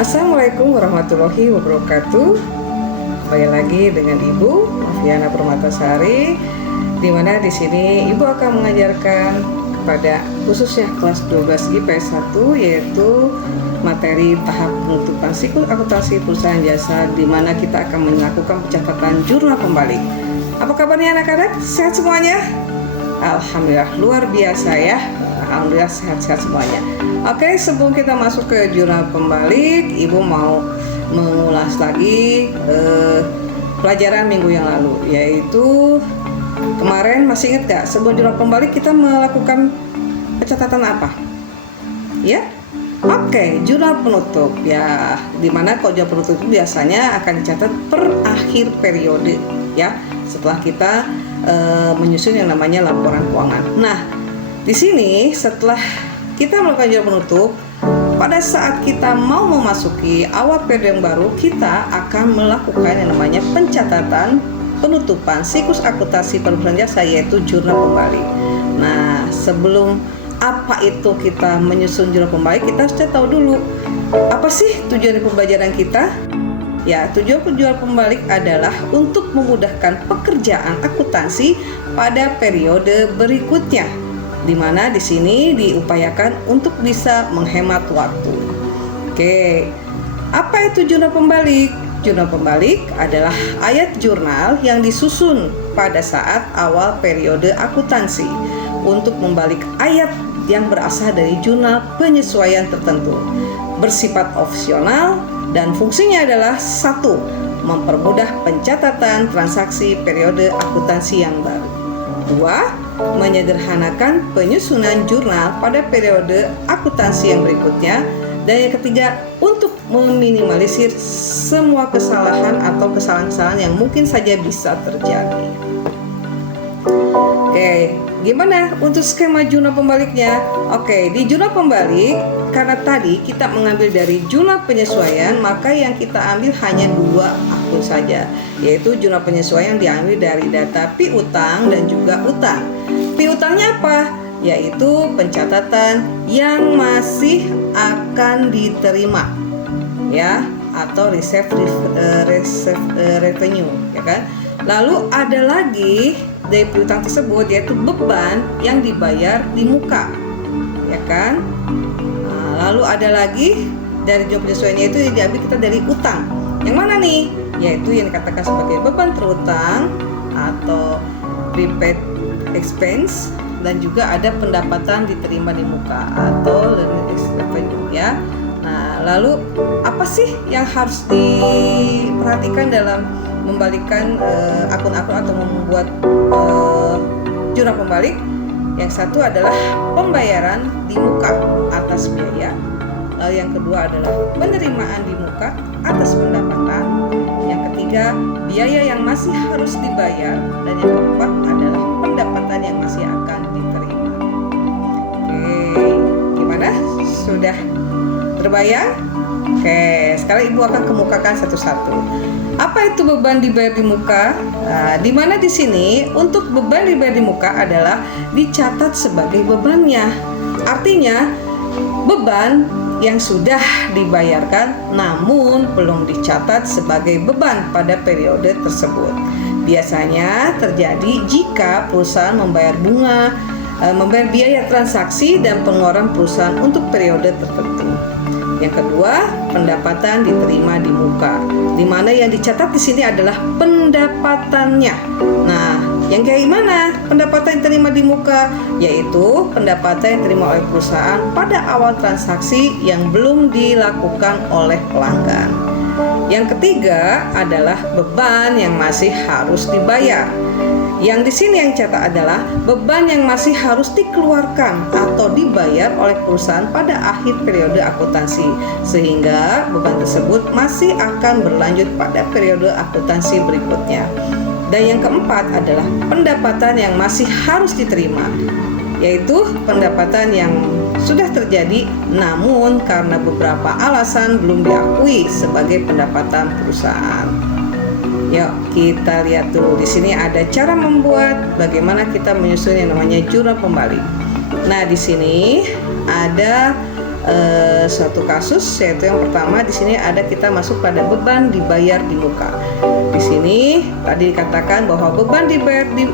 Assalamualaikum warahmatullahi wabarakatuh. Kembali lagi dengan Ibu Noviana Permatasari, di mana di sini Ibu akan mengajarkan kepada khususnya kelas 12 IPS 1, yaitu materi tahap penutupan siklus akuntansi perusahaan jasa, di mana kita akan melakukan pencatatan jurnal pembalik. Apa kabarnya anak-anak? Sehat semuanya? Alhamdulillah, luar biasa ya. Alhamdulillah sehat-sehat semuanya. Oke, sebelum kita masuk ke jurnal pembalik, Ibu mau mengulas lagi pelajaran minggu yang lalu, yaitu kemarin masih ingat gak sebelum jurnal pembalik kita melakukan pencatatan apa? Ya? Oke, jurnal penutup ya, dimana kalau jurnal penutup itu biasanya akan dicatat per akhir periode ya, setelah kita menyusun yang namanya laporan keuangan. Nah, di sini setelah kita melakukan jurnal penutup, pada saat kita mau memasuki awal periode yang baru, kita akan melakukan yang namanya pencatatan penutupan siklus akuntansi perusahaan jasa, yaitu jurnal pembalik. Nah, sebelum apa itu kita menyusun jurnal pembalik, kita harus tahu dulu apa sih tujuan pembelajaran kita. Ya, tujuan jurnal pembalik adalah untuk memudahkan pekerjaan akuntansi pada periode berikutnya, di mana di sini diupayakan untuk bisa menghemat waktu. Oke, apa itu jurnal pembalik? Jurnal pembalik adalah ayat jurnal yang disusun pada saat awal periode akuntansi untuk membalik ayat yang berasal dari jurnal penyesuaian tertentu, bersifat opsional dan fungsinya adalah 1. Mempermudah pencatatan transaksi periode akuntansi yang baru. 2. Menyederhanakan penyusunan jurnal pada periode akuntansi yang berikutnya. Dan yang ketiga, untuk meminimalisir semua kesalahan atau kesalahan-kesalahan yang mungkin saja bisa terjadi. Oke, gimana untuk skema jurnal pembaliknya? Oke, di jurnal pembalik, karena tadi kita mengambil dari jurnal penyesuaian, maka yang kita ambil hanya 2 akun saja, yaitu jurnal penyesuaian diambil dari data piutang dan juga utang. Piutangnya apa? Yaitu pencatatan yang masih akan diterima, ya, atau receive revenue, ya kan? Lalu ada lagi dari piutang tersebut, yaitu beban yang dibayar di muka, ya kan? Nah, lalu ada lagi dari jurnal penyesuaiannya itu diambil kita dari utang. Yang mana nih? Yaitu yang dikatakan sebagai beban terutang atau prepaid expense, dan juga ada pendapatan diterima di muka atau revenue ya. Nah, lalu apa sih yang harus diperhatikan dalam membalikkan akun-akun atau membuat jurnal pembalik? Yang satu adalah pembayaran di muka atas biaya. Lalu yang kedua adalah penerimaan di muka atas pendapatan. Yang ketiga, biaya yang masih harus dibayar. Dan yang keempat adalah pendapatan yang masih akan diterima. Oke, gimana? Sudah terbayang? Oke, sekarang Ibu akan kemukakan satu-satu. Apa itu beban dibayar di muka? Nah, di mana di sini untuk beban dibayar di muka adalah dicatat sebagai bebannya. Artinya beban yang sudah dibayarkan namun belum dicatat sebagai beban pada periode tersebut. Biasanya terjadi jika perusahaan membayar bunga, membayar biaya transaksi dan pengeluaran perusahaan untuk periode tertentu. Yang kedua, pendapatan diterima di muka, di mana yang dicatat di sini adalah pendapatannya. Nah, yang kayak gimana pendapatan yang diterima di muka? Yaitu pendapatan yang diterima oleh perusahaan pada awal transaksi yang belum dilakukan oleh pelanggan. Yang ketiga adalah beban yang masih harus dibayar. Yang di sini yang dicatat adalah beban yang masih harus dikeluarkan atau dibayar oleh perusahaan pada akhir periode akuntansi, sehingga beban tersebut masih akan berlanjut pada periode akuntansi berikutnya. Dan yang keempat adalah pendapatan yang masih harus diterima, yaitu pendapatan yang sudah terjadi namun karena beberapa alasan belum diakui sebagai pendapatan perusahaan. Yuk kita lihat dulu. Di sini ada cara membuat bagaimana kita menyusun yang namanya jurnal pembalik. Nah, di sini ada suatu kasus, yaitu yang pertama di sini ada kita masuk pada beban dibayar di muka. Di sini tadi dikatakan bahwa beban dibayar di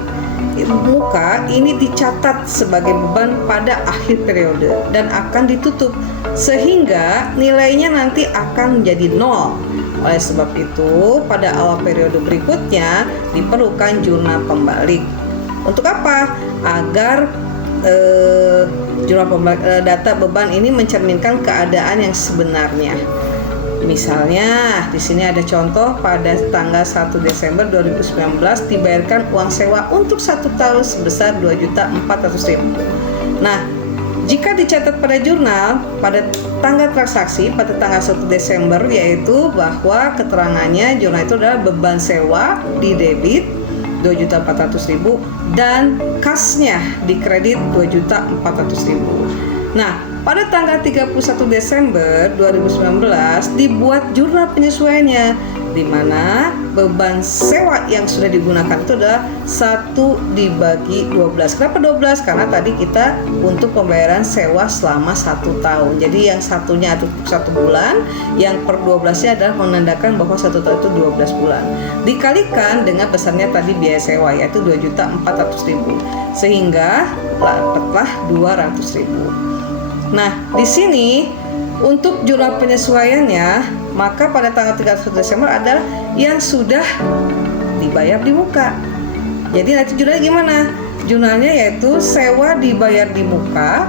muka ini dicatat sebagai beban pada akhir periode dan akan ditutup sehingga nilainya nanti akan menjadi 0. Oleh sebab itu pada awal periode berikutnya diperlukan jurnal pembalik. Untuk apa? Agar data beban ini mencerminkan keadaan yang sebenarnya. Misalnya di sini ada contoh pada tanggal 1 Desember 2019 dibayarkan uang sewa untuk 1 tahun sebesar 2.400.000. Nah, jika dicatat pada jurnal pada tanggal transaksi pada tanggal 1 Desember, yaitu bahwa keterangannya jurnal itu adalah beban sewa di debit 2.400.000 dan kasnya di kredit 2.400.000. Nah, pada tanggal 31 Desember 2019 dibuat jurnal penyesuaiannya, di mana beban sewa yang sudah digunakan itu adalah 1 dibagi 12. Kenapa 12? Karena tadi kita untuk pembayaran sewa selama 1 tahun. Jadi yang satunya itu 1 bulan, yang per 12-nya adalah menandakan bahwa 1 tahun itu 12 bulan. Dikalikan dengan besarnya tadi biaya sewa, yaitu 2.400.000. Sehingga dapatlah 200.000. Nah, di sini untuk jurnal penyesuaiannya, maka pada tanggal 31 Desember ada yang sudah dibayar di muka. Jadi nanti jurnalnya gimana? Jurnalnya yaitu sewa dibayar di muka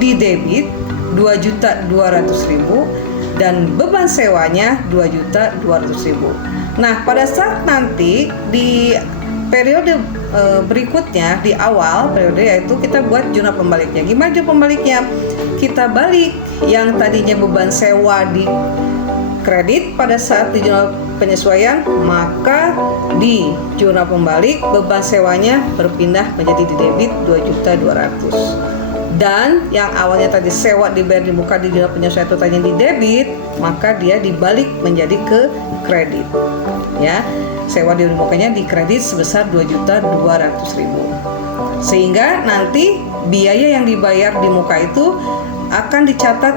di debit 2.200.000 dan beban sewanya 2.200.000. Nah, pada saat nanti di periode berikutnya di awal periode, yaitu kita buat jurnal pembaliknya. Gimana jurnal pembaliknya? Kita balik yang tadinya beban sewa di kredit pada saat di jurnal penyesuaian, maka di jurnal pembalik beban sewanya berpindah menjadi di debit 2.200.000. Dan yang awalnya tadi sewa dibayar di muka di jurnal penyesuaian itu tadinya di debit, maka dia dibalik menjadi ke kredit. Ya. Sewa di mukanya di kredit sebesar 2.200.000. Sehingga nanti biaya yang dibayar di muka itu akan dicatat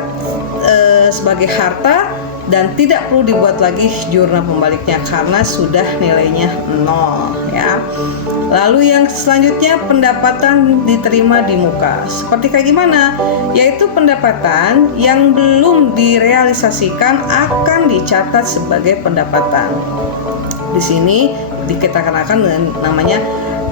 sebagai harta dan tidak perlu dibuat lagi jurnal pembaliknya karena sudah nilainya 0 ya. Lalu yang selanjutnya pendapatan diterima di muka. Seperti kayak gimana? Yaitu pendapatan yang belum direalisasikan akan dicatat sebagai pendapatan. Di sini kita kenakan dengan namanya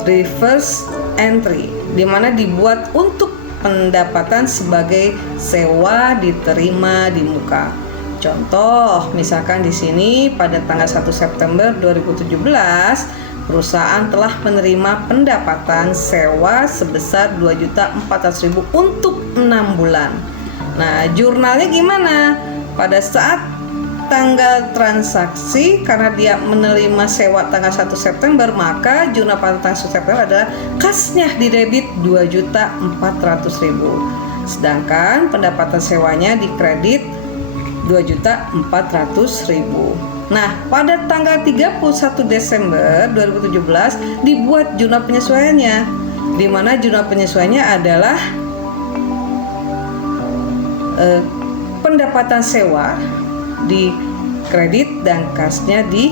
reverse entry, di mana dibuat untuk pendapatan sebagai sewa diterima di muka. Contoh, misalkan di sini pada tanggal 1 September 2017 perusahaan telah menerima pendapatan sewa sebesar 2.400.000 untuk 6 bulan. Nah, jurnalnya gimana? Pada saat tanggal transaksi, karena dia menerima sewa tanggal 1 September, maka jurnal pada tanggal 1 September adalah kasnya di debit 2.400.000. Sedangkan pendapatan sewanya di kredit 2.400.000. Nah, pada tanggal 31 Desember 2017 dibuat jurnal penyesuaiannya, di mana jurnal penyesuaiannya adalah pendapatan sewa di kredit dan kasnya di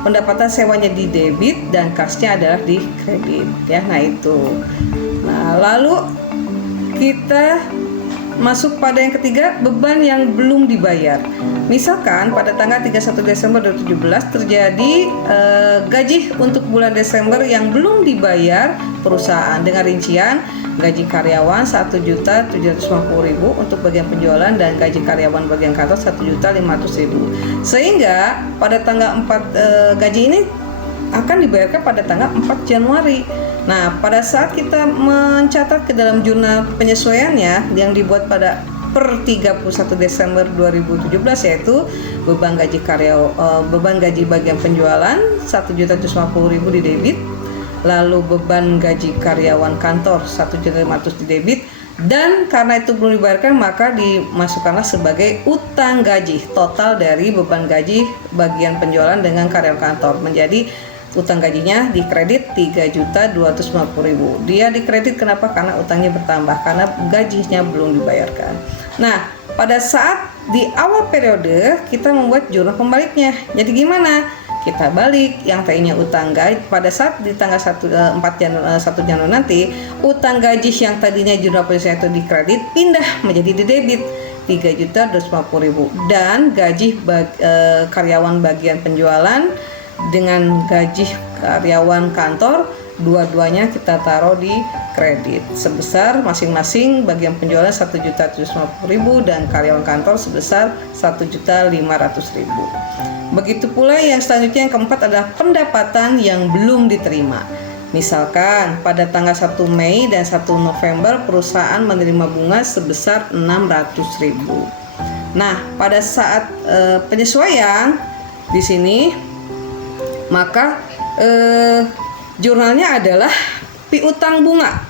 pendapatan sewanya di debit dan kasnya adalah di kredit ya. Nah itu. Nah, lalu kita masuk pada yang ketiga, beban yang belum dibayar. Misalkan pada tanggal 31 Desember 2017 terjadi gaji untuk bulan Desember yang belum dibayar perusahaan dengan rincian gaji karyawan 1.750.000 untuk bagian penjualan dan gaji karyawan bagian kantor 1.500.000. Sehingga pada tanggal 4 gaji ini akan dibayarkan pada tanggal 4 Januari. Nah, pada saat kita mencatat ke dalam jurnal penyesuaiannya yang dibuat pada per 31 Desember 2017, yaitu beban gaji beban gaji bagian penjualan 1.750.000 di debit, lalu beban gaji karyawan kantor 1.500.000 di debit, dan karena itu belum dibayarkan maka dimasukkanlah sebagai utang gaji total dari beban gaji bagian penjualan dengan karyawan kantor menjadi utang gajinya dikredit 3.250.000. Dia dikredit kenapa? Karena utangnya bertambah, karena gajinya belum dibayarkan. Nah, pada saat di awal periode kita membuat jurnal pembaliknya. Jadi gimana? Kita balik yang tadinya utang gaji pada saat di tanggal 1 Januari nanti, utang gaji yang tadinya jurnal penyelesaian itu dikredit pindah menjadi didebit 3.250.000, dan gaji karyawan bagian penjualan dengan gaji karyawan kantor dua-duanya kita taruh di kredit sebesar masing-masing bagian penjualan 1.750.000 dan karyawan kantor sebesar 1.500.000. Begitu pula yang selanjutnya, yang keempat adalah pendapatan yang belum diterima. Misalkan pada tanggal 1 Mei dan 1 November perusahaan menerima bunga sebesar 600.000. Nah, pada saat penyesuaian di sini maka jurnalnya adalah piutang bunga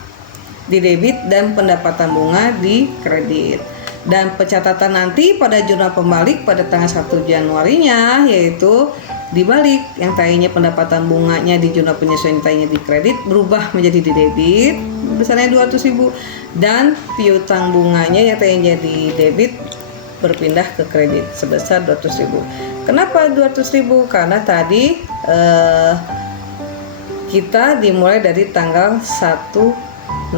di debit dan pendapatan bunga di kredit. Dan pencatatan nanti pada jurnal pembalik pada tanggal 1 Januarinya yaitu dibalik, yang tadinya pendapatan bunganya di jurnal penyesuaian tadinya di kredit berubah menjadi di debit besarnya 200.000, dan piutang bunganya yang tadinya di debit berpindah ke kredit sebesar 200.000. Kenapa 200.000? Karena tadi kita dimulai dari tanggal 1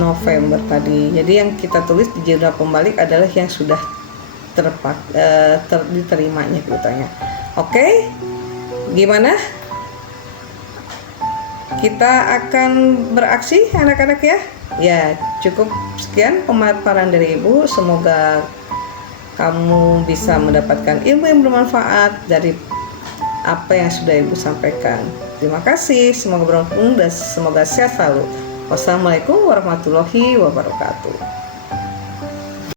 November tadi. Jadi yang kita tulis di jurnal pembalik adalah yang sudah diterimanya piutangnya. Oke? Gimana? Kita akan beraksi anak-anak ya? Ya, cukup sekian pemaparan dari Ibu. Semoga kamu bisa mendapatkan ilmu yang bermanfaat dari apa yang sudah Ibu sampaikan. Terima kasih, semoga beruntung dan semoga sehat selalu. Wassalamualaikum warahmatullahi wabarakatuh.